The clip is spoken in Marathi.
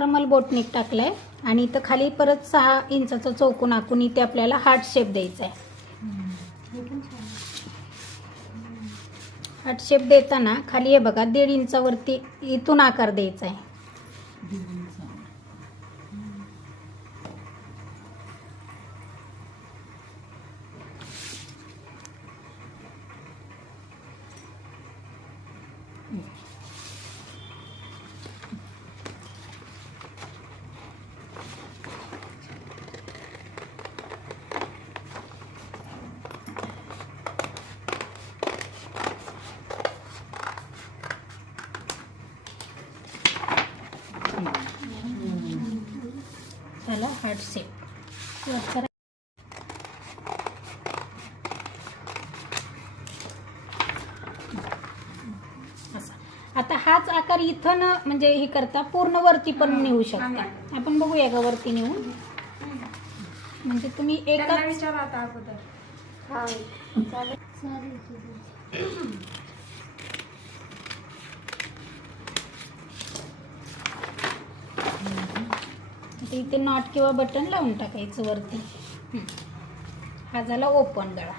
नॉर्मल बोटनिक टाकलाय आणि इथं खाली परत 6 इंचाचा चौकोन आखून इथे आपल्याला हार्ट शेप द्यायचा आहे. हार्ट शेप देताना खाली हे बघा 1.5 इंचावरती इथून आकार द्यायचा आहे. झाला हार्ट शेप. असा आता हाच आकार इथं न म्हणजे हे करता पूर्ण वरती पण नेऊ शकता. आपण बघूया का वरती नेऊन, म्हणजे तुम्ही एकच विचारा आता अगोदर. इथे नॉट किंवा बटन लावून टाकायचं वरती. हा झाला ओपन गळा.